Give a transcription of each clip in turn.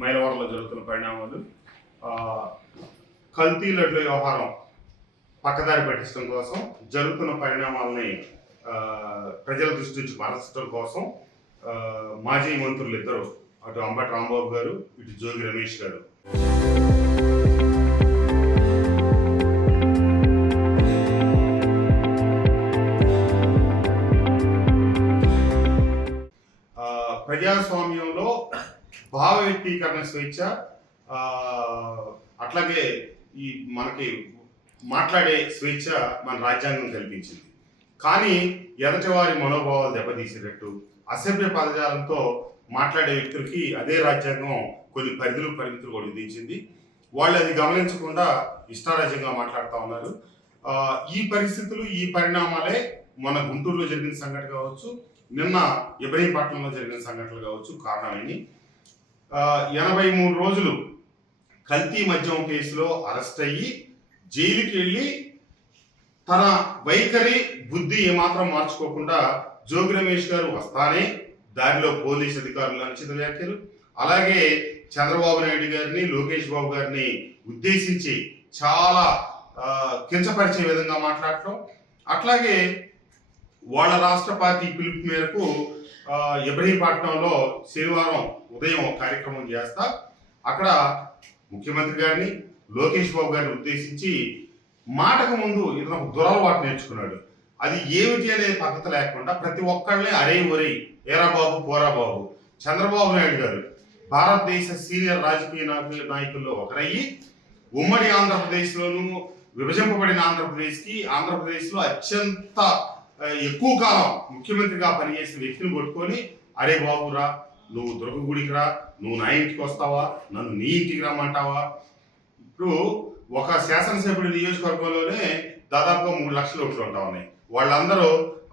మైలవరంలో జరుగుతున్న పరిణామాలు, కల్తీ లడ్ల వ్యవహారం పక్కదారి పట్టించడం కోసం జరుగుతున్న పరిణామాలని ప్రజల దృష్టి నుంచి మరల్చడం కోసం మాజీ మంత్రులు ఇద్దరు, అటు అంబటి రాంబాబు గారు, ఇటు జోగి రమేష్ గారు ప్రజాస్వామ్యంలో భావ వ్యక్తీకరణ స్వేచ్ఛ, అట్లాగే ఈ మనకి మాట్లాడే స్వేచ్ఛ మన రాజ్యాంగం కల్పించింది. కానీ ఎదటివారి మనోభావాలు దెబ్బతీసేటట్టు అసభ్య పదజాలంతో మాట్లాడే వ్యక్తులకి అదే రాజ్యాంగం కొన్ని పరిమితులు కూడా విధించింది. వాళ్ళు అది గమనించకుండా ఇష్టారాజ్యంగా మాట్లాడుతూ ఉన్నారు. ఈ పరిస్థితులు, ఈ పరిణామాలే మన గుంటూరులో జరిగిన సంఘటన కావచ్చు, నిన్న ఇబ్రహీంపట్నంలో జరిగిన సంఘటనలు కావచ్చు కారణమైంది. 83 రోజులు కల్తీ మద్యం కేసులో అరెస్ట్ అయ్యి జైలుకి వెళ్ళి తన వైఖరి బుద్ధి ఏమాత్రం మార్చుకోకుండా జోగి రమేష్ గారు వస్తానే దారిలో పోలీస్ అధికారులు అనుచిత వ్యాఖ్యలు, అలాగే చంద్రబాబు నాయుడు గారిని, లోకేష్ బాబు గారిని ఉద్దేశించి చాలా కించపరిచే విధంగా మాట్లాడటం, అట్లాగే వాళ్ళ రాష్ట్ర పార్టీ పిలుపు మేరకు ఇబ్రహీంపట్నంలో శనివారం ఉదయం ఒక కార్యక్రమం చేస్తా అక్కడ ముఖ్యమంత్రి గారిని, లోకేష్ బాబు గారిని ఉద్దేశించి మాటకు ముందు ఇతను ఒక దురలవాటు నేర్చుకున్నాడు. అది ఏమిటి అనే పద్ధతి లేకుండా ప్రతి ఒక్కళ్ళని అరే ఒరే, ఏరా బాబు, పోరా బాబు. చంద్రబాబు నాయుడు గారు భారతదేశ సీనియర్ రాజకీయ నాయకుల్లో ఒకరయ్యి ఉమ్మడి ఆంధ్రప్రదేశ్లోనూ విభజింపబడిన ఆంధ్రప్రదేశ్లో అత్యంత ఎక్కువ కాలం ముఖ్యమంత్రిగా పనిచేసిన వ్యక్తిని కొట్టుకొని అరే బాబురా, నువ్వు దుర్గగుడికి రా, నువ్వు నా ఇంటికి వస్తావా, నన్ను నీ ఇంటికి రమ్మంటావా. ఇప్పుడు ఒక శాసనసభ్యుడి నియోజకవర్గంలోనే దాదాపుగా 3 లక్షల ఓట్లు ఉంటా ఉన్నాయి. వాళ్ళందరూ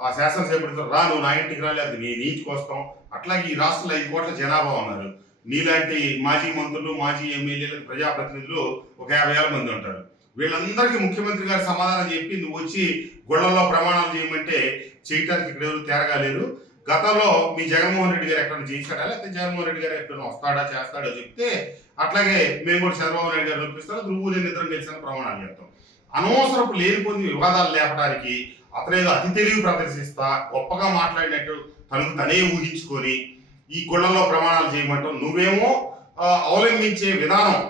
ఆ శాసనసభ్యుడితో రా, నువ్వు నా ఇంటికి రాలే, అది నీ ఇంటికి వస్తాం. అట్లాగే ఈ రాష్ట్రంలో 5 కోట్ల జనాభా ఉన్నారు. నీలాంటి మాజీ మంత్రులు, మాజీ ఎమ్మెల్యేలు, ప్రజాప్రతినిధులు ఒక 50,000 మంది ఉంటారు. వీళ్ళందరికీ ముఖ్యమంత్రి గారు సమాధానం చెప్పి నువ్వు వచ్చి గుళ్ళల్లో ప్రమాణాలు చేయమంటే చేయటానికి ఇక్కడ ఎవరు తేరగాలేరు. గతంలో మీ జగన్మోహన్ రెడ్డి గారు ఎక్కడ చేశాడా, లేకపోతే జగన్మోహన్ రెడ్డి గారు ఎక్కడ వస్తాడా చేస్తాడో చెప్తే అట్లాగే మేము కూడా చంద్రబాబు నాయుడు గారు చూపిస్తాడు, నువ్వు నేను ఇద్దరం గెలిచిన ప్రమాణాలు చేస్తాం. అనవసరపు లేనిపోని వివాదాలు లేపడానికి అతనేదో అతి తెలివి ప్రదర్శిస్తా గొప్పగా మాట్లాడినట్టు తనకు తనే ఊహించుకొని ఈ గుళ్ళల్లో ప్రమాణాలు చేయమంటావు. నువ్వేమో అవలంబించే విధానం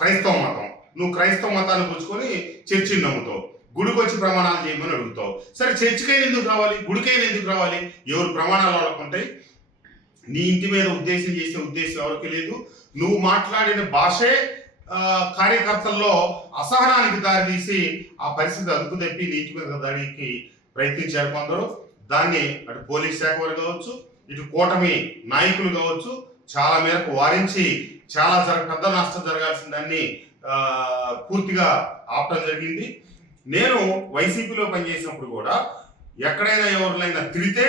క్రైస్తవ మతం, నువ్వు క్రైస్తవ మతాన్ని పుచ్చుకొని చర్చిని నమ్ముతావు, గుడికి వచ్చి ప్రమాణాలు చేయమని అడుగుతావు. సరే, చర్చికైనా ఎందుకు రావాలి, గుడికైనా ఎందుకు రావాలి? ఎవరు ప్రమాణాలు వాళ్ళకుంటాయి. నీ ఇంటి మీద ఉద్దేశం చేసే ఉద్దేశం ఎవరికి లేదు. నువ్వు మాట్లాడిన భాషే కార్యకర్తల్లో అసహనానికి దారితీసి ఆ పరిస్థితి అదుపు తప్పి నీ ఇంటి మీద దాడికి ప్రయత్నించారు కొందరు. దాన్ని అటు పోలీస్ శాఖ వారు కావచ్చు, ఇటు కూటమి నాయకులు కావచ్చు చాలా మేరకు వారించి చాలా పెద్ద నష్టం జరగాల్సిన దాన్ని పూర్తిగా ఆపడం జరిగింది. నేను వైసీపీలో పనిచేసినప్పుడు కూడా ఎక్కడైనా ఎవరినైనా తిరిగితే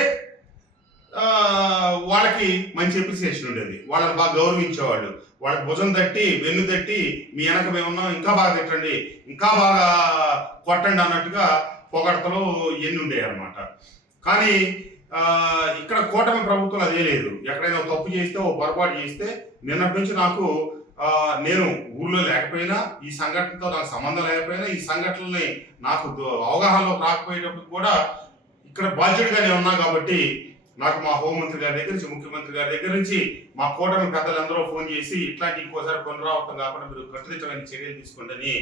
వాళ్ళకి మంచి అప్రిసియేషన్ ఉండేది, వాళ్ళని బాగా గౌరవించేవాళ్ళు. వాళ్ళకి భుజం తట్టి, వెన్ను తట్టి, మీ వెనక మేమున్నాం, ఇంకా బాగా తిట్టండి, ఇంకా బాగా కొట్టండి అన్నట్టుగా పొగడతలు ఎన్ని ఉండేవి అన్నమాట. కానీ ఇక్కడ కూటమి ప్రభుత్వం అదే లేదు. ఎక్కడైనా తప్పు చేస్తే, ఓ పొరపాటు చేస్తే నిన్నటి నుంచి నాకు నేను ఊళ్ళో లేకపోయినా, ఈ సంఘటనతో నాకు సంబంధం లేకపోయినా, ఈ సంఘటనల్ని నాకు అవగాహనలోకి రాకపోయేటప్పుడు కూడా ఇక్కడ బాధ్యుడిగా నేను ఉన్నా కాబట్టి నాకు మా హోంమంత్రి గారి దగ్గర నుంచి, ముఖ్యమంత్రి గారి దగ్గర నుంచి, మా కూటమి పెద్దలందరూ ఫోన్ చేసి ఇట్లాంటి ఇంకోసారి పునరావృతం కాకుండా మీరు కట్టుదిట్టమైన చర్యలు తీసుకోండి అని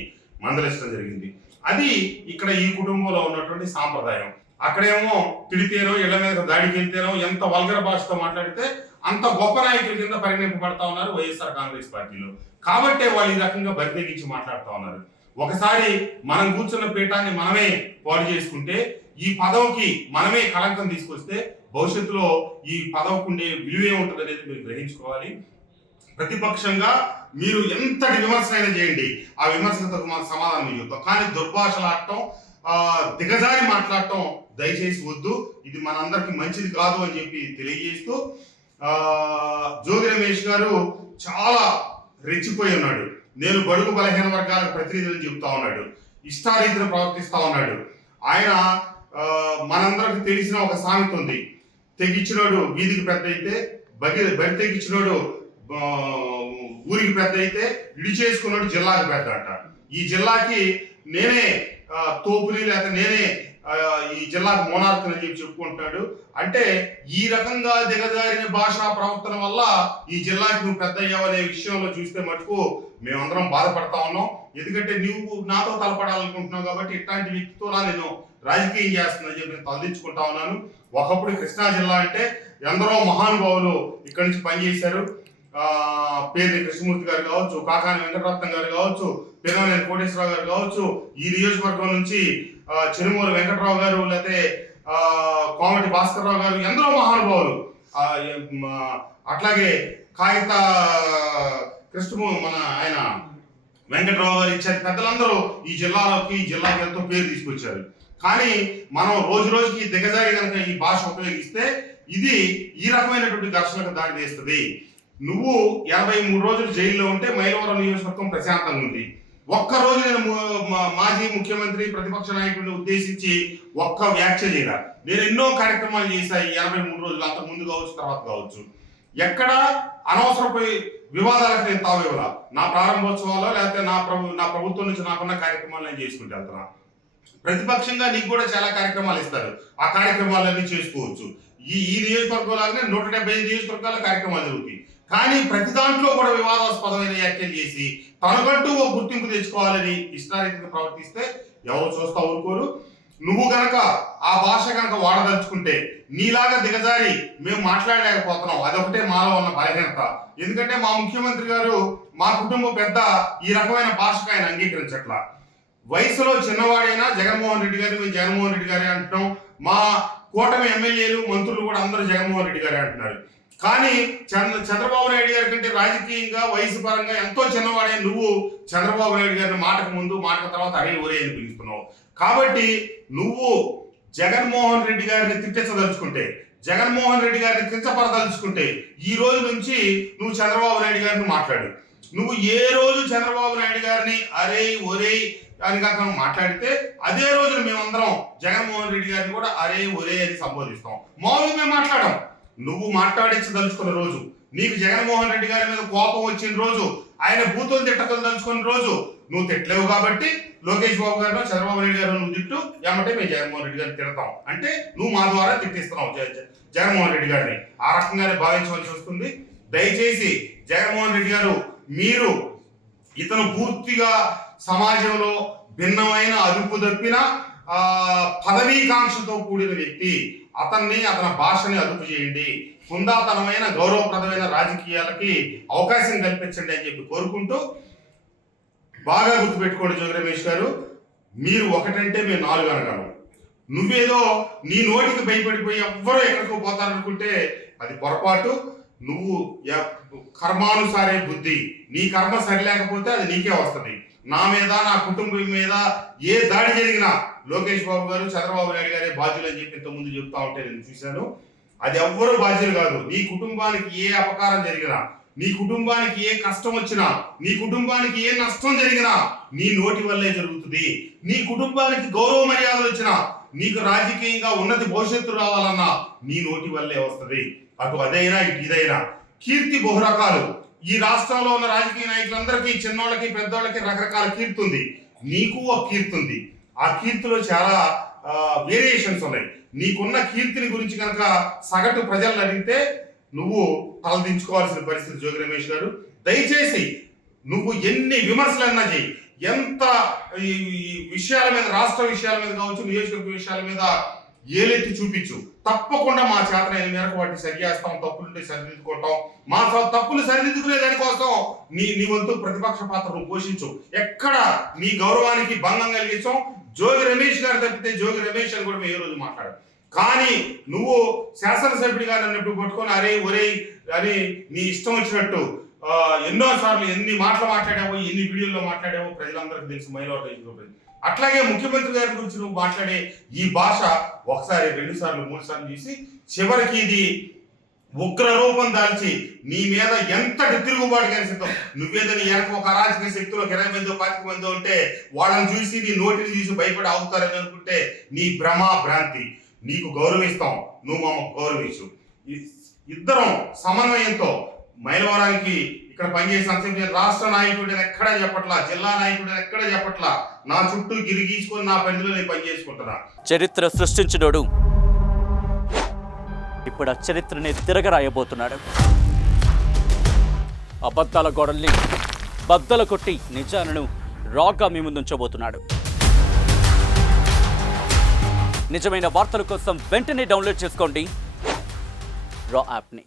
మందలించడం జరిగింది. అది ఇక్కడ ఈ కుటుంబంలో ఉన్నటువంటి సాంప్రదాయం. అక్కడేమో తిడితేనో, ఇళ్ల మీద దాడికి వెళ్తేనో, ఎంత వల్గర భాషతో మాట్లాడితే అంత గొప్ప నాయకుల కింద పరిగణింపబడతా ఉన్నారు వైఎస్ఆర్ కాంగ్రెస్ పార్టీలో. కాబట్టే వాళ్ళు ఈ రకంగా బరితెగించి మాట్లాడుతూ ఉన్నారు. ఒకసారి మనం కూర్చున్న పీఠాన్ని మనమే పాడు చేసుకుంటే, ఈ పదవికి మనమే కళంకం తీసుకొస్తే భవిష్యత్తులో ఈ పదవికి ఉండే విలువే ఉంటుంది అనేది మీరు గ్రహించుకోవాలి. ప్రతిపక్షంగా మీరు ఎంతటి విమర్శనైనా చేయండి, ఆ విమర్శకు సమాధానం చెబుతాం. కానీ దుర్భాషలాడటం, దిగజారి మాట్లాడటం దయచేసి వద్దు. ఇది మనందరికి మంచిది కాదు అని చెప్పి తెలియజేస్తూ, జోగి రమేష్ గారు చాలా రెచ్చిపోయి ఉన్నాడు. నేను బడుగు బలహీన వర్గాలకు ప్రతినిధులు చెప్తా ఉన్నాడు, ఇష్టారీతిని ప్రవర్తిస్తా ఉన్నాడు. ఆయన మనందరికి తెలిసిన ఒక సామెత ఉంది, తెగించినోడు వీధికి పెద్ద అయితే బరి తెగించినోడు ఆ, ఊరికి పెద్ద అయితే ఇడి చేసుకున్నాడు జిల్లాకి పెద్ద అంట. ఈ జిల్లాకి నేనే తోపుని లేకపోతే నేనే ఈ జిల్లాకు మోనార్క్ అని చెప్పి చెప్పుకుంటున్నాడు. అంటే ఈ రకంగా దిగజారిన భాషా ప్రవర్తన వల్ల ఈ జిల్లాకి నువ్వు పెద్ద అయ్యావనే విషయంలో చూస్తే మటుకు మేమందరం బాధపడతా ఉన్నాం. ఎందుకంటే నువ్వు నాతో తలపడాలనుకుంటున్నావు కాబట్టి ఇట్లాంటి వ్యక్తితో నేను రాజకీయం చేస్తుందని చెప్పి నేను తలదించుకుంటా ఉన్నాను. ఒకప్పుడు కృష్ణా జిల్లా అంటే ఎందరో మహానుభావులు ఇక్కడి నుంచి పనిచేశారు. పేర్ని కృష్ణమూర్తి గారు కావచ్చు, కాకాని వెంకటరత్నం గారు కావచ్చు, పిరవనేని కోటేశ్వరరావు గారు కావచ్చు, ఈ నియోజకవర్గం నుంచి చెరుమూరు వెంకటరావు గారు, లేకపోతే కోమటి భాస్కర్రావు గారు, ఎందరో మహానుభావులు. అట్లాగే కాగిత ఆయన వెంకటరావు గారు ఇచ్చారు. పెద్దలందరూ ఈ జిల్లాకి ఎంతో పేరు తీసుకొచ్చారు. కానీ మనం రోజు రోజుకి దిగజారి కనుక ఈ భాష ఉపయోగిస్తే ఇది ఈ రకమైనటువంటి ఘర్షణకు దారి తీస్తుంది. నువ్వు 83 రోజులు జైల్లో ఉంటే మైలవరం నియోజకవర్గం ప్రశాంతంగా ఉంది. ఒక్కరోజు నేను మాజీ ముఖ్యమంత్రి ప్రతిపక్ష నాయకుడిని ఉద్దేశించి ఒక్క వ్యాఖ్య చేయరా. నేను ఎన్నో కార్యక్రమాలు చేశాను 83 రోజులు, అంత ముందు కావచ్చు తర్వాత కావచ్చు. ఎక్కడ అనవసరపు వివాదాలకు నేను తావివ్వాల. నా ప్రారంభోత్సవాల్లో లేకపోతే నా ప్రభుత్వం నుంచి నాకున్న కార్యక్రమాలు నేను చేసుకుంటూ వెళ్తున్నా. ప్రతిపక్షంగా నీకు కూడా చాలా కార్యక్రమాలు ఇస్తారు, ఆ కార్యక్రమాలన్నీ చేసుకోవచ్చు. ఈ నియోజకవర్గంలాగానే 175 నియోజకవర్గాల కార్యక్రమాలు జరుగుతాయి. కానీ ప్రతి దాంట్లో కూడా వివాదాస్పదమైన వ్యాఖ్యలు చేసి తనకంటూ ఒక గుర్తింపు తెచ్చుకోవాలని ఇష్టారీతిగా ప్రవర్తిస్తే ఎవరు చూస్తా ఊరుకోరు. నువ్వు గనక ఆ భాష గనక వాడదలుచుకుంటే నీలాగా దిగజారి మేము మాట్లాడలేకపోతున్నాం, అదొకటే మాలో ఉన్న బలహీనత. ఎందుకంటే మా ముఖ్యమంత్రి గారు మా కుటుంబ పెద్ద ఈ రకమైన భాషకు ఆయన అంగీకరించట్లా. వయసులో చిన్నవాడైనా జగన్మోహన్ రెడ్డి గారు మేము జగన్మోహన్ రెడ్డి గారే అంటున్నాం. మా కూటమి ఎమ్మెల్యేలు మంత్రులు కూడా అందరూ జగన్మోహన్ రెడ్డి గారే అంటున్నారు. కానీ చంద్రబాబు నాయుడు గారి కంటే రాజకీయంగా వయసు పరంగా ఎంతో చిన్నవాడే నువ్వు చంద్రబాబు నాయుడు గారిని మాటకు ముందు మాటకు తర్వాత అరే ఒరే అని పిలుస్తున్నావు. కాబట్టి నువ్వు జగన్మోహన్ రెడ్డి గారిని తిట్టించదలుచుకుంటే, జగన్మోహన్ రెడ్డి గారిని కించపరదలుచుకుంటే ఈ రోజు నుంచి నువ్వు చంద్రబాబు నాయుడు గారిని మాట్లాడు. నువ్వు ఏ రోజు చంద్రబాబు నాయుడు గారిని అరే ఒరే అని కాక మాట్లాడితే అదే రోజు మేమందరం జగన్మోహన్ రెడ్డి గారిని కూడా అరే ఒరే అని సంబోధిస్తాం. మామూలుగా మేము మాట్లాడాం. నువ్వు మాట్లాడించదలుచుకున్న రోజు, నీకు జగన్మోహన్ రెడ్డి గారి మీద కోపం వచ్చిన రోజు, ఆయన బూతులు తిట్టదలుచుకున్న రోజు నువ్వు తిట్టలేవు. కాబట్టి లోకేష్ బాబు గారు చంద్రబాబు నాయుడు గారు నువ్వు తిట్టు, ఏమంటే మేము జగన్మోహన్ రెడ్డి గారిని తిడతాం అంటే నువ్వు మా ద్వారా తిట్టిస్తున్నావు జగన్మోహన్ రెడ్డి గారిని. ఆ రకంగానే భావించవలసి వస్తుంది. దయచేసి జగన్మోహన్ రెడ్డి గారు, మీరు ఇతను పూర్తిగా సమాజంలో భిన్నమైన అదుపు తప్పిన పదవీకాంక్షతో కూడిన వ్యక్తి. అతని భాషని అదుపు చేయండి, హుందాతనమైన గౌరవప్రదమైన రాజకీయాలకి అవకాశం కల్పించండి అని చెప్పి కోరుకుంటూ, బాగా గుర్తుపెట్టుకోండి జోగి రమేష్ గారు, మీరు ఒకటంటే మేము 4 అనగలం. నువ్వేదో నీ నోటికి భయపడిపోయి ఎవ్వరూ ఎక్కడికో పోతారనుకుంటే అది పొరపాటు. నువ్వు కర్మానుసారే బుద్ధి, నీ కర్మ సరిలేకపోతే అది నీకే వస్తుంది. నా మీద నా కుటుంబం మీద ఏ దాడి జరిగినా లోకేష్ బాబు గారు చంద్రబాబు నాయుడు గారే బాధ్యులు అని చెప్పి ఇంతకుముందు చెప్తా ఉంటే నేను చూశాను. అది ఎవ్వరూ బాధ్యులు కాదు. నీ కుటుంబానికి ఏ అపకారం జరిగినా, నీ కుటుంబానికి ఏ కష్టం వచ్చినా, నీ కుటుంబానికి ఏ నష్టం జరిగినా నీ నోటి వల్లే జరుగుతుంది. నీ కుటుంబానికి గౌరవ మర్యాదలు వచ్చినా, నీకు రాజకీయంగా ఉన్నతి భవిష్యత్తు రావాలన్నా నీ నోటి వల్లే వస్తుంది. అటు అదైనా ఇటు ఇదైనా. కీర్తి బహురకాలు. ఈ రాష్ట్రంలో ఉన్న రాజకీయ నాయకులందరికీ, చిన్నోళ్ళకి పెద్దోళ్ళకి రకరకాల కీర్తి ఉంది. నీకు ఒక కీర్తి ఉంది. ఆ కీర్తిలో చాలా వేరియేషన్స్ ఉన్నాయి. నీకున్న కీర్తిని గురించి కనుక సగటు ప్రజలను అడిగితే నువ్వు తలదించుకోవాల్సిన పరిస్థితి జోగి రమేష్ గారు. దయచేసి నువ్వు ఎన్ని విమర్శలన్నా చేయి, ఎంత ఈ విషయాల మీద, రాష్ట్ర విషయాల మీద కావచ్చు, నియోజకవర్గ విషయాల మీద ఏలెత్తి చూపించు. తప్పకుండా మా చేతనైన మేరకు వాటిని సరి చేస్తాం, తప్పులుంటే సరిదిద్దుకుంటాం. మా తప్పులు సరిదిద్దుకునే దానికోసం నీ వంతు ప్రతిపక్ష పాత్రను పోషించు. ఎక్కడ నీ గౌరవానికి భంగం కలిగించాం జోగి రమేష్ గారు తప్పితే జోగి రమేష్ అని కూడా మేము ఏ రోజు మాట్లాడాం. కానీ నువ్వు శాసనసభ్యుడిగా నన్ను ఇప్పుడు పట్టుకొని అరే ఒరే అని నీ ఇష్టం వచ్చినట్టు ఎన్నోసార్లు ఎన్ని మాటలు మాట్లాడావో, ఎన్ని వీడియోల్లో మాట్లాడావో ప్రజలందరికీ తెలుసు, మైనారిటీ. అట్లాగే ముఖ్యమంత్రి గారి గురించి నువ్వు మాట్లాడే ఈ భాష ఒకసారి, 2 సార్లు 3 సార్లు చూసి చివరికి ఇది ఉగ్ర రూపం దాల్చి నీ మీద ఎంతటి తిరుగుబాటు కలిసిద్దాం. నువ్వేదని వెనక ఒక అరాచక శక్తిలో 20 మందో 25 మందో ఉంటే వాళ్ళని చూసి నీ నోటిని చూసి భయపడి ఆగుతారని అనుకుంటే నీ భ్రాంతి. నీకు గౌరవిస్తాం, నువ్వు మమ్మల్ని గౌరవించు. ఇద్దరం సమన్వయంతో మైలవరానికి ఇక్కడ పనిచేసిన అసెంబ్లీ రాష్ట్ర నాయకుడిని ఎక్కడా చెప్పట్లా, జిల్లా నాయకుడిని ఎక్కడా చెప్పట్లా. నా చుట్టూ గిరిగీసుకొని నా పరిధిలో నేను పనిచేసుకుంటున్నా. చరిత్ర సృష్టించినోడు ఇప్పుడు ఆ చరిత్రని తిరగరాయబోతున్నాడు. అబద్ధాల గోడల్ని బద్దలు కొట్టి నిజాలను రాగా మీ ముందుంచబోతున్నాడు. నిజమైన వార్తల కోసం వెంటనే డౌన్లోడ్ చేసుకోండి రా యాప్ని.